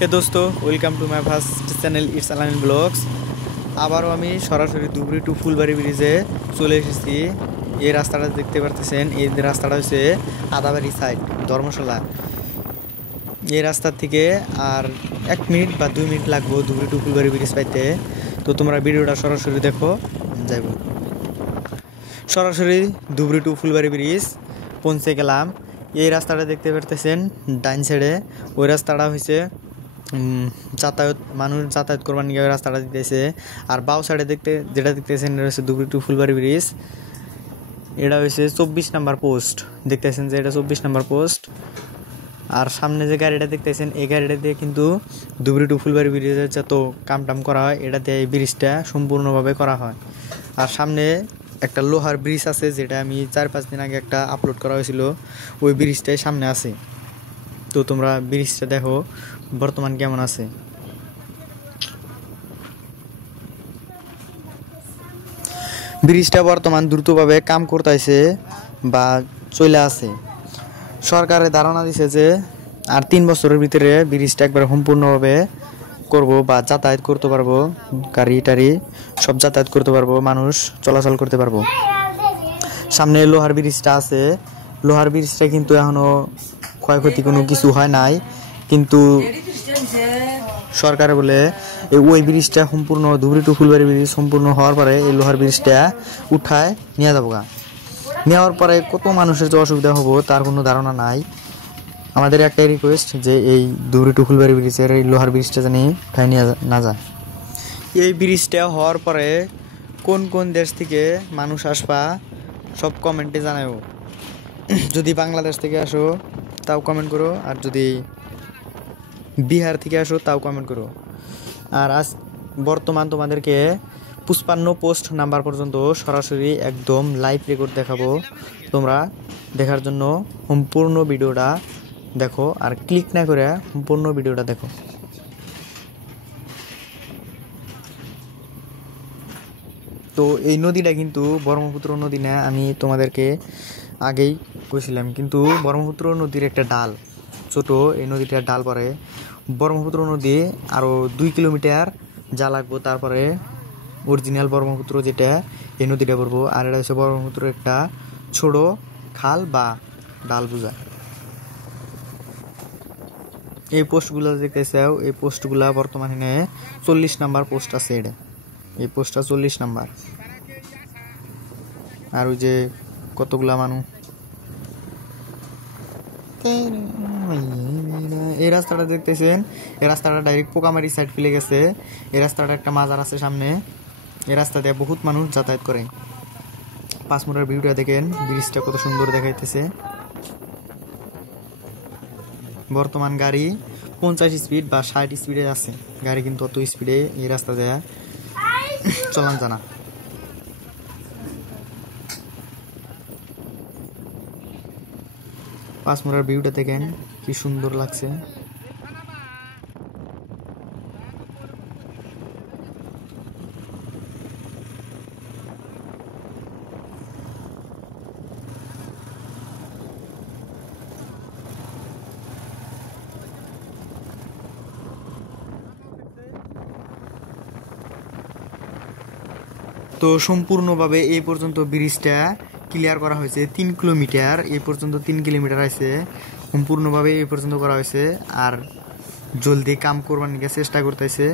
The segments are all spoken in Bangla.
হে দোস্ত, welcome to my first channel it's আলামিন ব্লগস। আবারও আমি সরাসরি ধুবড়ী টু ফুলবাড়ি ব্রিজে চলে এসেছি। এই রাস্তাটা দেখতে পারতেছেন, এই রাস্তাটা হচ্ছে আদাবাড়ি সাইড ধর্মশালা। এই রাস্তার থেকে আর 1 মিনিট বা 2 মিনিট লাগবো ধুবড়ী টু ফুলবাড়ি ব্রিজ পাইতে। তো তোমরা ভিডিওটা সরাসরি দেখো। যাইব সরাসরি ধুবড়ী টু ফুলবাড়ি ব্রিজ পৌঁছে গেলাম। এই রাস্তাটা দেখতে পারতেছেন ডাইন সাইডে, ওই রাস্তাটা হয়েছে মানুষ যাতায়াত করবার নিয়ে রাস্তাটা দিতেছে। আর বাউ সাইডে যেটা দেখতেছেন এটা হচ্ছে ধুবড়ী টু ফুলবাড়ি ব্রিজ। এটা হচ্ছে 24 নাম্বার পোস্ট, দেখতেছেন যে এটা 24 নাম্বার পোস্ট। আর সামনে যে গাড়িটা দেখতেছেন এই গাড়িটা দিয়ে কিন্তু ধুবড়ী টু ফুলবাড়ি ব্রিজের যত কাম করা হয় এটা দিয়ে এই ব্রিজটা সম্পূর্ণভাবে করা হয়। আর সামনে একটা লোহার ব্রিজ আছে, যেটা আমি 4-5 দিন আগে একটা আপলোড করা হয়েছিল, ওই ব্রিজটাই সামনে আছে। তো তোমরা ব্রিজটা দেখো বর্তমান কেমন আছে। ব্রিজটা বর্তমান দ্রুতভাবে কাম করতেছে বা চলে আছে। সরকারের ধারণা দিছে যে আর 3 বছরের ভিতরে ব্রিজটা একবার সম্পূর্ণভাবে করব বা যাতায়াত করতে পারবো, গাড়ি টাড়ি সব যাতায়াত করতে পারবো, মানুষ চলাচল করতে পারবো। সামনে লোহার ব্রিজটা আছে, লোহার ব্রিজটা কিন্তু এখনো ক্ষয়ক্ষতি কোনো কিছু হয় নাই, কিন্তু সরকার বলে ওই ব্রিজটা সম্পূর্ণ ধুবড়ী টু ফুলবাড়ি ব্রিজ সম্পূর্ণ হওয়ার পরে এই লোহার ব্রিজটা উঠায় নিয়ে যাবো। নেওয়ার পরে কত মানুষের যে অসুবিধা হবো তার কোনো ধারণা নাই। আমাদের একটাই রিকোয়েস্ট যে এই ধুবড়ী টু ফুলবাড়ি ব্রিজের এই লোহার ব্রিজটা জানি উঠায় নিয়ে না যায়। এই ব্রিজটা হওয়ার পরে কোন কোন দেশ থেকে মানুষ আসবা সব কমেন্টে জানাও। যদি বাংলাদেশ থেকে আসো তাও কমেন্ট করো, আর যদি বিহার থেকে আসো তাও কমেন্ট করো। আর আজ বর্তমান তোমাদেরকে 55 পোস্ট নাম্বার পর্যন্ত সরাসরি একদম লাইভ রেকর্ড দেখাবো। তোমরা দেখার জন্য সম্পূর্ণ ভিডিওটা দেখো, আর ক্লিক না করে সম্পূর্ণ ভিডিওটা দেখো। তো এই নদীটা কিন্তু ব্রহ্মপুত্র নদী না, আমি তোমাদেরকে আগেই কইছিলাম, কিন্তু ব্রহ্মপুত্র নদীর একটা ডাল, ছোট এই নদীটার ডাল পরে ব্রহ্মপুত্র নদী আরও 2 কিলোমিটার যা লাগবো, তারপরে অরিজিনাল ব্রহ্মপুত্র যেটা এই নদীটা পড়বো। আর এটা হচ্ছে ব্রহ্মপুত্র একটা ছোট খাল বা ডাল বোঝা। এই পোস্টগুলো দেখতেছাও, এই পোস্টগুলা বর্তমানে 40 নাম্বার পোস্ট আছে। এটা এই পোস্টটা 40 নাম্বার। আর ওই যে কতগুলা মানুষ এই রাস্তাটা দেখতেছেন, এই রাস্তাটা ডাইরেক্ট পোকামারি সাইড ফেলে গেছে। এই রাস্তাটা একটা মাজার আছে সামনে, এই রাস্তা দিয়ে বহুত মানুষ যাতায়াত করে। 5 মিটার ভিউটা দেখেন, ব্রিজটা কত সুন্দর দেখাইতেছে। বর্তমান গাড়ি 50 স্পিড বা 60 স্পিডে আছে গাড়ি, কিন্তু অত স্পিডে এই রাস্তা দিয়ে চলান জানা। পাঁচমোড়ার ভিউটা দেখেন কি সুন্দর লাগছে। তো সম্পূর্ণভাবে এই পর্যন্ত ব্রিজটা ক্লিয়ার করা হয়েছে। 3 কিলোমিটার এই পর্যন্ত, 3 কিলোমিটার আছে সম্পূর্ণভাবে এই পর্যন্ত করা হয়েছে। আর জলদি কাম করবার নিয়ে চেষ্টা করতেছে।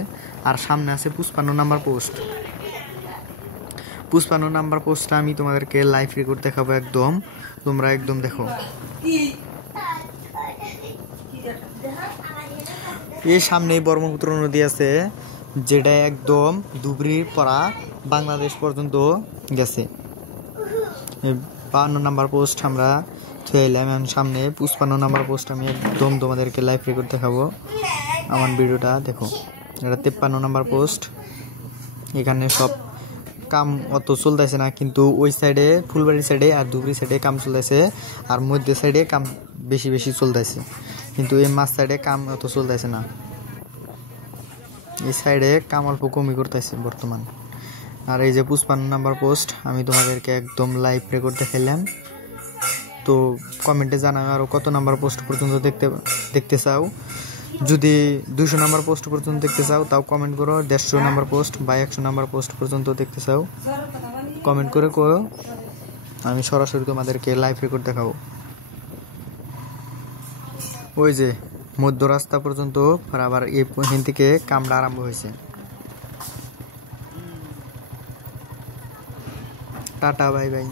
আর সামনে আছে 55 নাম্বার পোস্ট। 55 নাম্বার পোস্টটা আমি তোমাদেরকে লাইভ রেকর্ড দেখাবো একদম, তোমরা একদম দেখো। এর সামনেই ব্রহ্মপুত্র নদী আছে, যেটা একদম ধুবড়ী পড়া বাংলাদেশ পর্যন্ত গেছে। 52 নাম্বার পোস্ট আমরা এলাম, সামনে 55 নাম্বার পোস্ট আমি একদম তোমাদেরকে লাইভ রেকর্ড দেখাবো। আমার ভিডিওটা দেখো, এটা 53 নাম্বার পোস্ট। এখানে সব কাম অত চলতেছে না, কিন্তু ওই সাইডে ফুলবাড়ি সাইডে আর ধুবড়ী সাইডে কাম চলতেছে, আর মধ্য সাইডে কাম বেশি বেশি চলতেছে, কিন্তু এই মাঝ সাইডে কাম অত চলতেছে না। এই সাইডে কাম অল্প কমই করতেছে বর্তমান। আর এই যে 55 নাম্বার পোস্ট আমি তোমাদেরকে একদম লাইভ রেকর্ড দেখাইলাম। তো কমেন্টে জানাও আরও কত নাম্বার পোস্ট পর্যন্ত দেখতে চাও। যদি 200 নাম্বার পোস্ট পর্যন্ত দেখতে চাও তাও কমেন্ট করো, 150 নাম্বার পোস্ট বা 100 নাম্বার পোস্ট পর্যন্ত দেখতে চাও কমেন্ট করে করো, আমি সরাসরি তোমাদেরকে লাইভ রেকর্ড দেখাবো। ওই যে মধ্য রাস্তা পর্যন্ত আবার এখান থেকে কামড়া আরম্ভ হয়েছে। Tata bye bye.